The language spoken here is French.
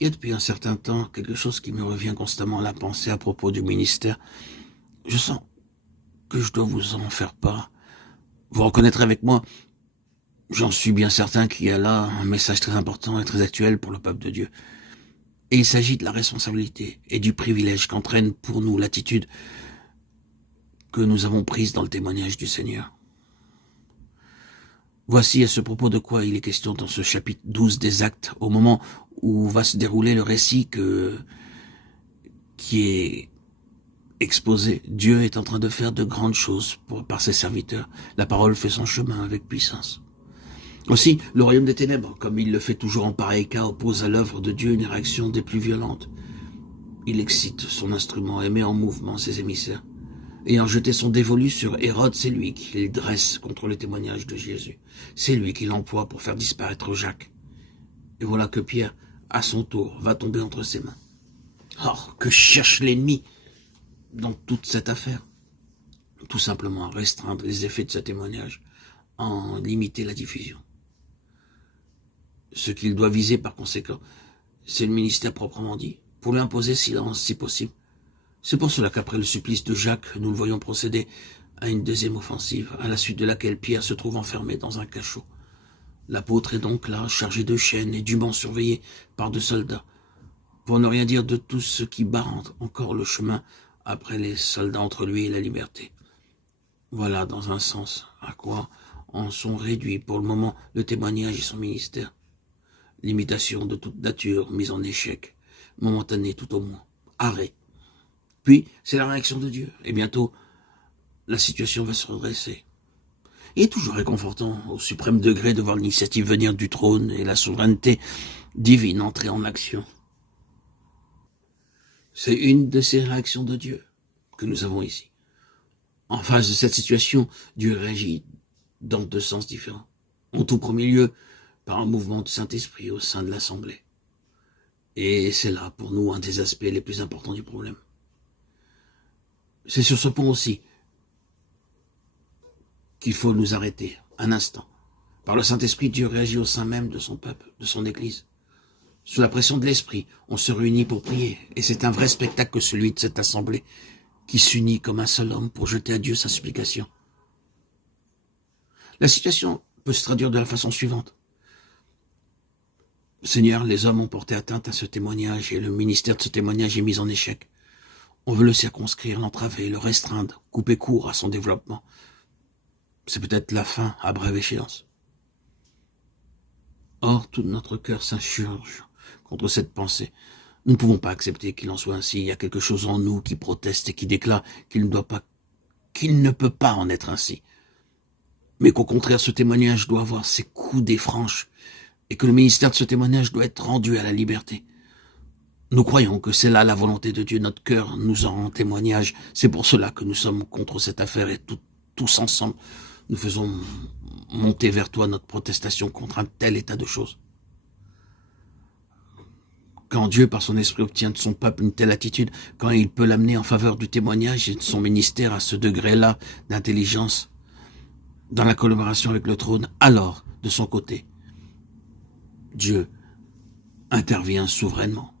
Il y a depuis un certain temps quelque chose qui me revient constamment à la pensée à propos du ministère. Je sens que je dois vous en faire part. Vous reconnaîtrez avec moi, j'en suis bien certain qu'il y a là un message très important et très actuel pour le peuple de Dieu. Et il s'agit de la responsabilité et du privilège qu'entraîne pour nous l'attitude que nous avons prise dans le témoignage du Seigneur. Voici à ce propos de quoi il est question dans ce chapitre 12 des Actes, au moment où va se dérouler le récit qui est exposé. Dieu est en train de faire de grandes choses par ses serviteurs. La parole fait son chemin avec puissance. Aussi, le royaume des ténèbres, comme il le fait toujours en pareil cas, oppose à l'œuvre de Dieu une réaction des plus violentes. Il excite son instrument et met en mouvement ses émissaires. Ayant jeté son dévolu sur Hérode, c'est lui qu'il dresse contre le témoignage de Jésus. C'est lui qui l'emploie pour faire disparaître Jacques. Et voilà que Pierre, à son tour, va tomber entre ses mains. Or, que cherche l'ennemi dans toute cette affaire? Tout simplement à restreindre les effets de ce témoignage, en limiter la diffusion. Ce qu'il doit viser par conséquent, c'est le ministère proprement dit, pour lui imposer silence si possible. C'est pour cela qu'après le supplice de Jacques, nous le voyons procéder à une deuxième offensive, à la suite de laquelle Pierre se trouve enfermé dans un cachot. L'apôtre est donc là, chargé de chaînes et dûment surveillé par 2 soldats, pour ne rien dire de tout ce qui barre encore le chemin après les soldats entre lui et la liberté. Voilà, dans un sens, à quoi en sont réduits pour le moment le témoignage et son ministère. Limitation de toute nature, mise en échec, momentanée tout au moins, arrêt. Puis, c'est la réaction de Dieu, et bientôt, la situation va se redresser. Il est toujours réconfortant, au suprême degré, de voir l'initiative venir du trône et la souveraineté divine entrer en action. C'est une de ces réactions de Dieu que nous avons ici. En face de cette situation, Dieu réagit dans 2 sens différents. En tout premier lieu, par un mouvement du Saint-Esprit au sein de l'Assemblée. Et c'est là, pour nous, un des aspects les plus importants du problème. C'est sur ce point aussi qu'il faut nous arrêter un instant. Par le Saint-Esprit, Dieu réagit au sein même de son peuple, de son Église. Sous la pression de l'Esprit, on se réunit pour prier, et c'est un vrai spectacle que celui de cette assemblée, qui s'unit comme un seul homme pour jeter à Dieu sa supplication. La situation peut se traduire de la façon suivante. Seigneur, les hommes ont porté atteinte à ce témoignage, et le ministère de ce témoignage est mis en échec. On veut le circonscrire, l'entraver, le restreindre, couper court à son développement. C'est peut-être la fin à brève échéance. Or, tout notre cœur s'insurge contre cette pensée. Nous ne pouvons pas accepter qu'il en soit ainsi. Il y a quelque chose en nous qui proteste et qui déclare qu'il ne peut pas en être ainsi. Mais qu'au contraire, ce témoignage doit avoir ses coudées franches et que le ministère de ce témoignage doit être rendu à la liberté. Nous croyons que c'est là la volonté de Dieu. Notre cœur nous en rend témoignage. C'est pour cela que nous sommes contre cette affaire et tous ensemble, nous faisons monter vers toi notre protestation contre un tel état de choses. Quand Dieu, par son esprit, obtient de son peuple une telle attitude, quand il peut l'amener en faveur du témoignage et de son ministère à ce degré-là d'intelligence, dans la collaboration avec le trône, alors, de son côté, Dieu intervient souverainement.